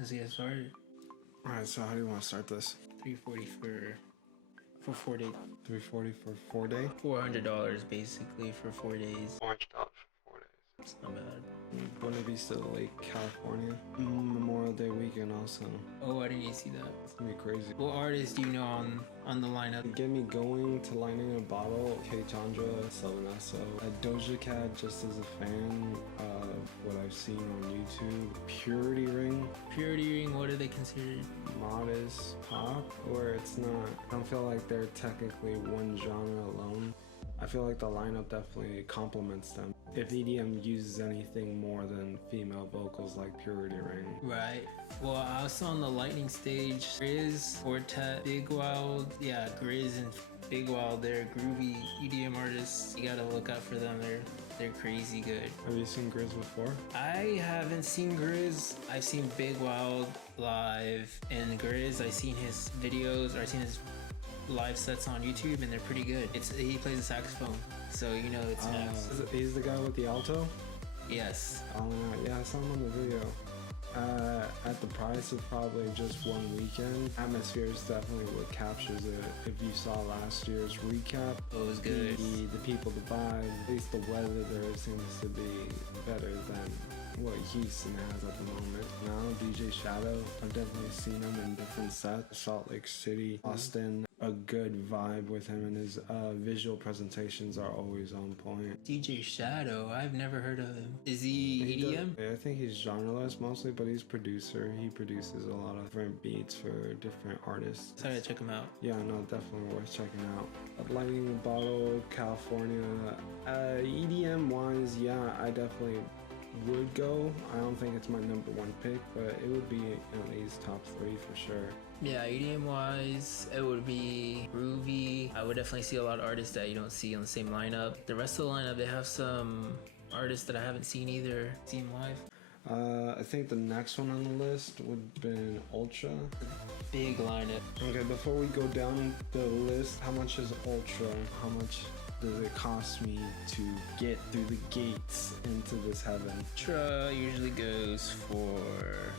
Let's get started. Alright, so how do you want to start this? $340 for 4 days. $340 for 4 day? $400 basically for 4 days. $400 for 4 days. It's not bad. Buena Vista Lake, California. Memorial Day weekend also. Oh, I didn't even see that. It's gonna be crazy. What artists do you know on the lineup? Get me going to Lightning in a Bottle, K. Chandra, Selenaso. Doja Cat, just as a fan of what I've seen on YouTube. Purity Ring. Purity Ring, what are they considered? Modest pop, or it's not. I don't feel like they're technically one genre alone. I feel like the lineup definitely complements them. If EDM uses anything more than female vocals like Purity Ring. Right. Well, I saw on the Lightning stage, Grizz, Quartet, Big Wild. Yeah, Grizz and Big Wild, they're groovy EDM artists. You gotta look out for them. They're crazy good. Have you seen Grizz before? I haven't seen Grizz. I've seen Big Wild live, and Grizz, I've seen his videos, or I've seen his live sets on YouTube, and they're pretty good. He plays a saxophone, so you know it's nice. He's the guy with the alto? Yes. Yeah, I saw him on the video. At the price of probably just one weekend, atmosphere is definitely what captures it. If you saw last year's recap, it was good. The people, the vibe, at least the weather there seems to be better than what Houston has at the moment. Now, DJ Shadow, I've definitely seen him in different sets. Salt Lake City, Austin, a good vibe with him, and his visual presentations are always on point. DJ Shadow, I've never heard of him. Is he EDM? I think he's genreless mostly, but he's producer. He produces a lot of different beats for different artists. So I gotta check him out. Yeah, no, definitely worth checking out. Lightning in the Bottle, California. EDM wise, yeah, I definitely would go. I don't think it's my number one pick, but it would be at least top 3 for sure. Yeah, EDM wise, it would be groovy. I would definitely see a lot of artists that you don't see on the same lineup. The rest of the lineup, they have some artists that I haven't seen either, seen live. I think the next one on the list would have been Ultra. Big lineup. Okay, before we go down the list, how much is Ultra? How much does it cost me to get through the gates into this heaven? Ultra usually goes for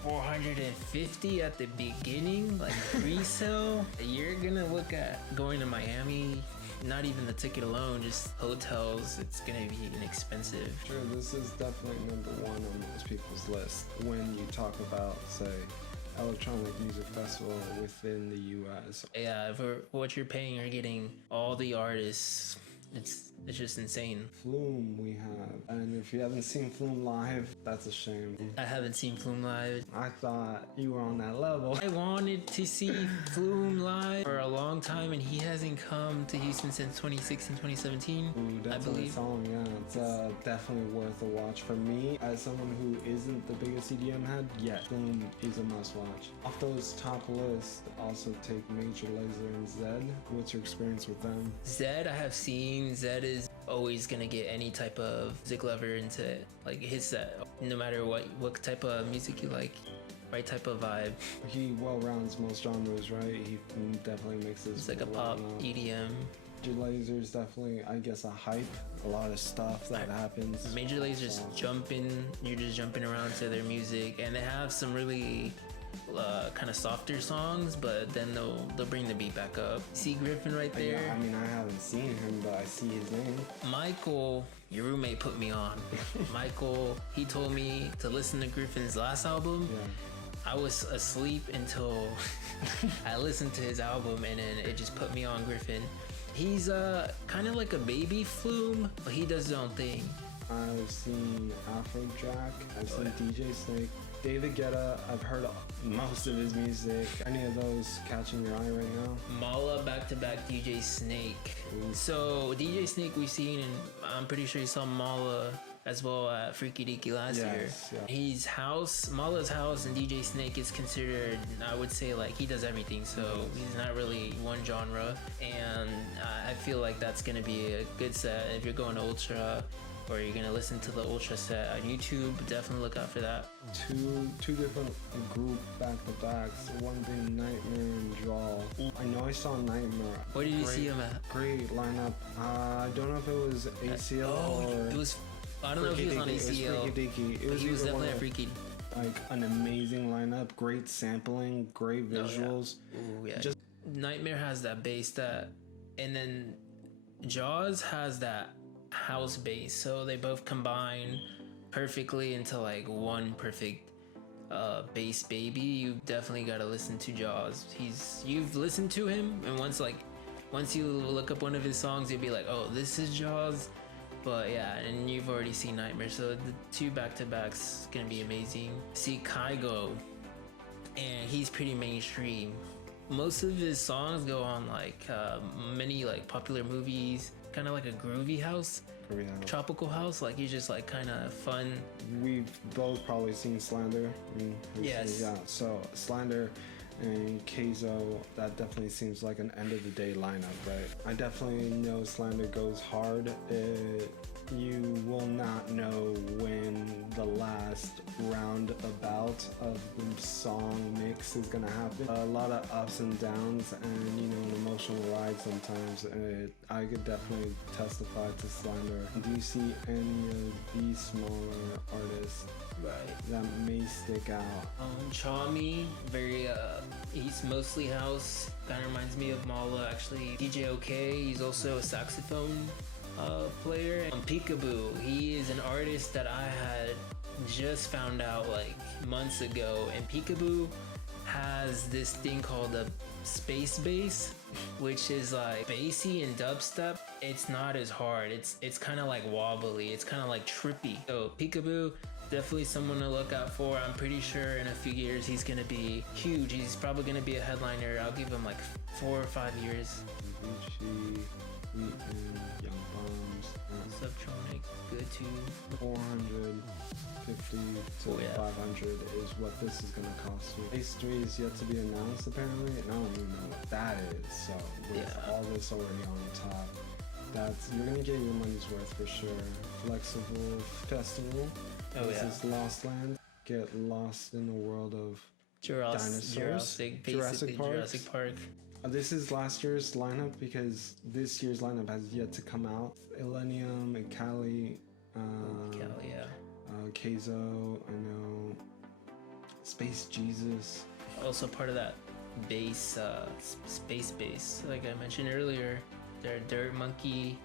$450 at the beginning, like pre-sale. You're gonna look at going to Miami. Not even the ticket alone, just hotels. It's gonna be inexpensive. Sure, this is definitely number 1 on most people's list when you talk about, say, electronic music festival within the US. Yeah, for what you're paying, you're getting all the artists. It's just insane. Flume we have, and if you haven't seen Flume live, that's a shame. I haven't seen Flume live. I thought you were on that level. I wanted to see Flume live for a long time, and he hasn't come to Houston since 2016, 2017. Ooh, that's I believe. A song, yeah. It's definitely worth a watch for me. As someone who isn't the biggest EDM head, yeah, Flume is a must watch. Off those top lists, also take Major Lazer and Zed. What's your experience with them? Zed, I have seen. Zed is always gonna get any type of music lover into like his set, no matter what type of music you like, right type of vibe. He well rounds most genres, right? He definitely mixes. It's like a pop EDM. Major Lazer is definitely, I guess, a hype. A lot of stuff that happens. Major Lazer's jumping. You're just jumping around to their music, and they have some really kind of softer songs, but then they'll bring the beat back up. See Griffin right there? Yeah, I mean, I haven't seen him, but I see his name. Michael, your roommate put me on. Michael, he told me to listen to Griffin's last album. Yeah. I was asleep until I listened to his album, and then it just put me on Griffin. He's kind of like a baby Flume, but he does his own thing. I've seen Afrojack, I've seen DJ Snake, David Guetta. I've heard most of his music. Any of those catching your eye right now? Mala back-to-back DJ Snake. Ooh. So DJ Snake we've seen, and I'm pretty sure you saw Mala as well at Freaky Deaky last year. Yeah. Mala's house and DJ Snake is considered, I would say, like, he does everything, so he's not really one genre, and I feel like that's gonna be a good set. If you're going to Ultra, or you're gonna listen to the Ultra set on YouTube, definitely look out for that. Two different group back-to-backs, one being Nightmare and Draw. I know I saw Nightmare. Where did you see him at? Great lineup. I don't know if it was ACL or... it was... I don't know if he was on ACL. It was he was definitely a at Freaky. Like an amazing lineup, great sampling, great visuals. Oh, yeah. Just Nightmare has that bass and then Jaws has that house bass, so they both combine perfectly into like one perfect bass baby. You definitely got to listen to Jaws. You've listened to him, and once you look up one of his songs, you'll be like, oh, this is Jaws. But yeah, and you've already seen Nightmare, so the two back-to-backs gonna be amazing. See Kygo, and he's pretty mainstream. Most of his songs go on like many like popular movies, kind of like a groovy house, tropical house. Like he's just like kind of fun. We've both probably seen Slander. Yes. Yeah. So Slander and Keizo, that definitely seems like an end of the day lineup, right? I definitely know Slander goes hard. You will not know when the last roundabout of the song mix is gonna happen. A lot of ups and downs, and an emotional ride sometimes. I could definitely testify to Slander. Do you see any of these smaller artists that may stick out? Chami, he's mostly house. Kind of reminds me of Mala, actually. DJ OK, he's also a saxophone player. Peekaboo, he is an artist that I had just found out like months ago, and Peekaboo has this thing called a space bass, which is like bassy and dubstep. It's not as hard. It's kind of like wobbly. It's kind of like trippy. So Peekaboo, definitely someone to look out for. I'm pretty sure in a few years he's gonna be huge. He's probably gonna be a headliner. I'll give him like 4 or 5 years. Young Bombs, Subtronic, good too. 450 to 500 is what this is gonna cost you. Phase 3 is yet to be announced apparently, and I don't even know what that is. So with all this already on top, you're gonna get your money's worth for sure. Flexible Festival. This is Lost Land. Get lost in the world of dinosaurs. Jurassic Park. This is last year's lineup because this year's lineup has yet to come out. Illenium and Cali. Keizo, I know. Space Jesus. Also part of that bass, space bass. Like I mentioned earlier, they're Dirt Monkey.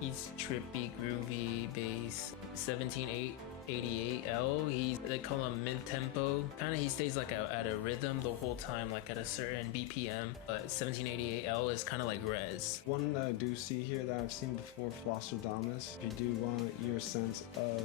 He's trippy, groovy bass. 17888L. They call him mid-tempo. Kind of he stays like at a rhythm the whole time, like at a certain BPM. But 17888L is kind of like Rez. One that I do see here that I've seen before, Flosstradamus. If you do want your sense of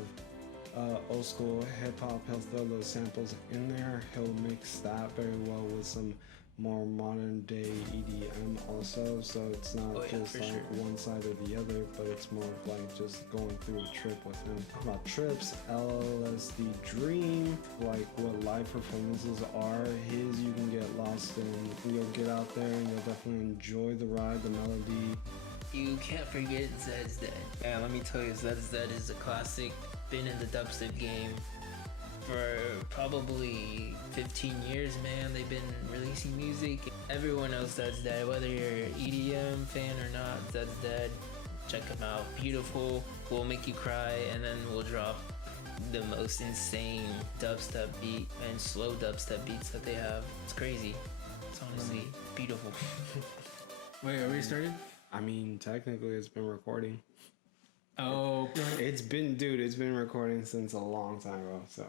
old school hip hop, he'll throw those samples in there. He'll mix that very well with some more modern day EDM also, so it's not just like one side or the other, but it's more of like just going through a trip with him. About trips, LSD Dream, like what live performances are, you can get lost in. You'll get out there and you'll definitely enjoy the ride, the melody. You can't forget Zed's Dead. Yeah, let me tell you, Zed's Dead is a classic. Been in the dubstep game for probably 15 years, man. They've been releasing music. Everyone knows Zed's Dead, whether you're an EDM fan or not. Zed's Dead, check them out. Beautiful, will make you cry, and then we'll drop the most insane dubstep beat and slow dubstep beats that they have. It's crazy. It's honestly beautiful. Wait, are we started? I mean, technically it's been recording. Oh, it's been recording since a long time ago, so